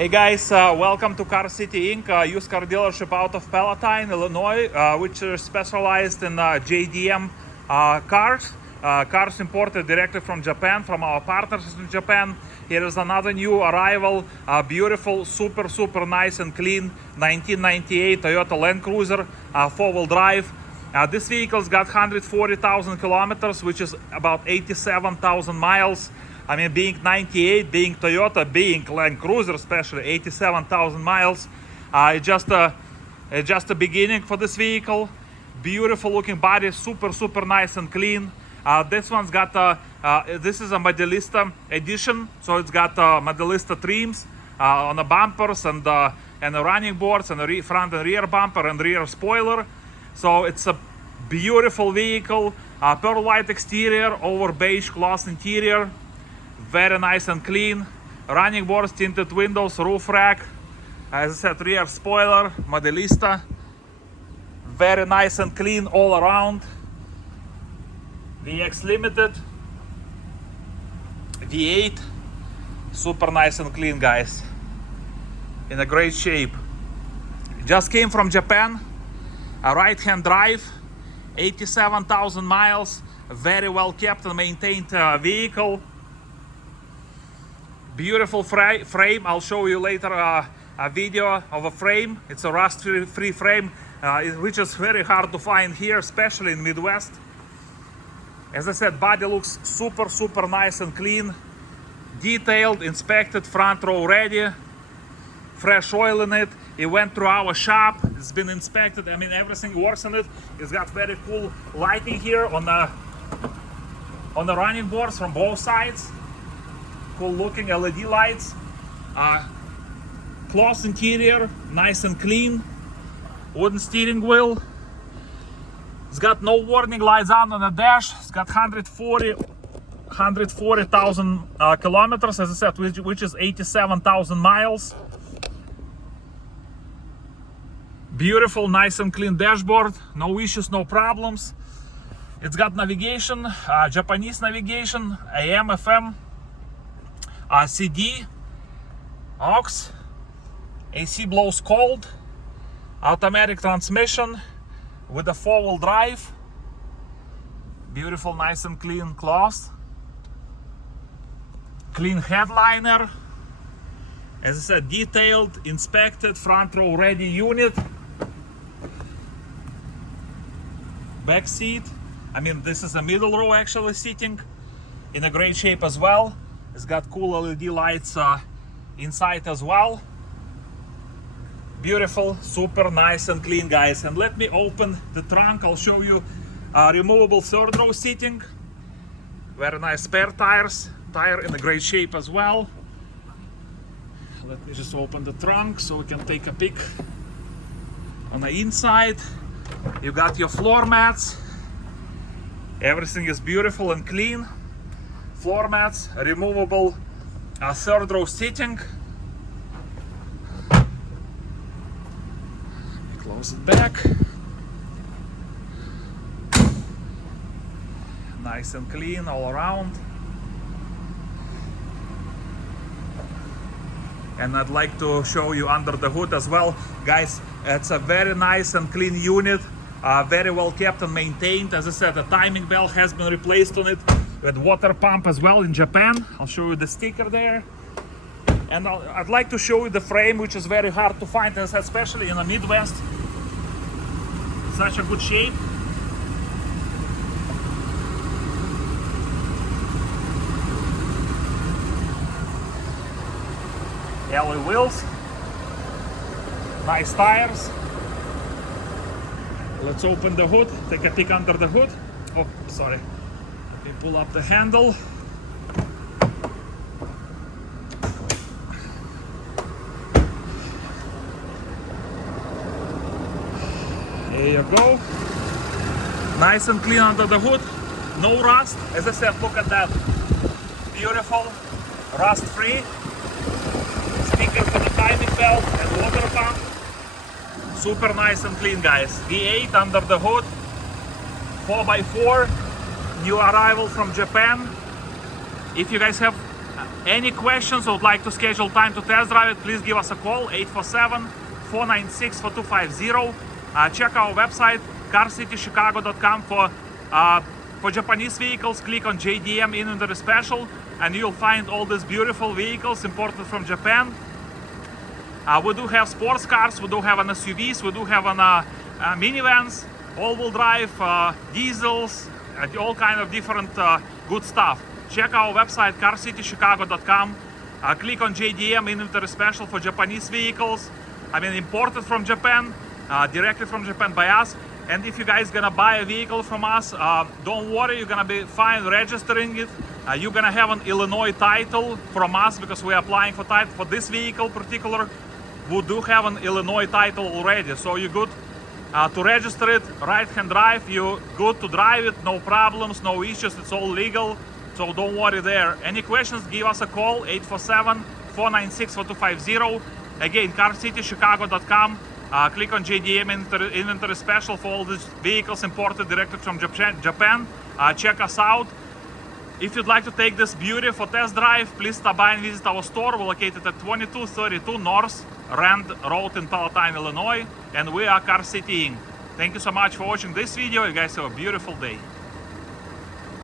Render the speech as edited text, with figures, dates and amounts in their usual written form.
Hey guys, welcome to Car City Inc., used car dealership out of Palatine, Illinois, which is specialized in JDM cars. Cars imported directly from Japan, from our partners in Japan. Here is another new arrival, beautiful, super nice and clean 1998 Toyota Land Cruiser, 4-wheel drive. This vehicle's got 140,000 kilometers, which is about 87,000 miles. I mean, being 98, being Toyota, being Land Cruiser, especially 87,000 miles. It's just a beginning for this vehicle. Beautiful looking body, super nice and clean. This one's got this is a Modelista edition, so it's got Modelista trims on the bumpers and the running boards and the front and rear bumper and rear spoiler. So it's a beautiful vehicle, pearl white exterior over beige gloss interior. Very nice and clean. Running boards, tinted windows, roof rack. As I said, rear spoiler, Modelista. Very nice and clean all around. VX Limited. V8. Super nice and clean, guys. In a great shape. Just came from Japan. A right-hand drive. 87,000 miles. Very well kept and maintained vehicle. Beautiful frame. I'll show you later a video of a frame. It's a rust-free frame, which is very hard to find here, especially in Midwest. As I said, body looks super nice and clean. Detailed, inspected, front row ready. Fresh oil in it. It went through our shop. It's been inspected. I mean, everything works in it. It's got very cool lighting here on the running boards from both sides. Cool looking LED lights, cloth interior, nice and clean, wooden steering wheel. It's got no warning lights on the dash. It's got 140,000 kilometers, as I said, which is 87,000 miles. Beautiful, nice and clean dashboard, no issues, no problems. It's got navigation, Japanese navigation, AM, FM. CD, aux, AC blows cold, automatic transmission with a 4-wheel drive. Beautiful, nice and clean cloth. Clean headliner. As I said, detailed, inspected, front row ready unit. Back seat. I mean, this is a middle row actually sitting in a great shape as well. It's got cool LED lights inside as well. Beautiful, super nice and clean, guys. And let me open the trunk. I'll show you removable third row seating. Very nice spare tires. Tire in a great shape as well. Let me just open the trunk so we can take a peek. On the inside, you got your floor mats. Everything is beautiful and clean. Floor mats, removable third row seating. Close it back. Nice and clean all around. And I'd like to show you under the hood as well. Guys, it's a very nice and clean unit. Very well kept and maintained. As I said, the timing belt has been replaced on it. With water pump as well in Japan. I'll show you the sticker there. And I'd like to show you the frame, which is very hard to find, especially in the Midwest. Such a good shape. Alloy wheels. Nice tires. Let's open the hood, take a peek under the hood. Oh, sorry. We pull up the handle. There you go. Nice and clean under the hood. No rust. As I said, look at that. Beautiful. Rust free. Sticker for the timing belt and water pump. Super nice and clean, guys. V8 under the hood. 4x4. New arrival from Japan. If you guys have Any questions or would like to schedule time to test drive it, please give us a call, 847-496-4250. Check our website, carcitychicago.com. For Japanese vehicles, click on JDM Inventory Special, and you'll find all these beautiful vehicles imported from Japan. We do have sports cars, we do have an SUVs, we do have an minivans, all-wheel drive, diesels, all kind of different good stuff. Check our website, carcitychicago.com. Click on JDM Inventory Special for Japanese vehicles. I mean, imported from Japan, directly from Japan by us. And if you guys gonna buy a vehicle from us, don't worry, you're gonna be fine registering it. You're gonna have an Illinois title from us because we're applying for title for this vehicle particular. We do have an Illinois title already, so you're good to register it. Right-hand drive, you're good to drive it, no problems, no issues, it's all legal. So don't worry there. Any questions, give us a call, 847-496-4250. Again, carcitychicago.com. Click on JDM Inventory Special for all these vehicles imported directly from Japan. Check us out. If you'd like to take this beauty for test drive, please stop by and visit our store. We're located at 2232 North Rand Road in Palatine, Illinois. And we are Car City Inc. Thank you so much for watching this video. You guys have a beautiful day.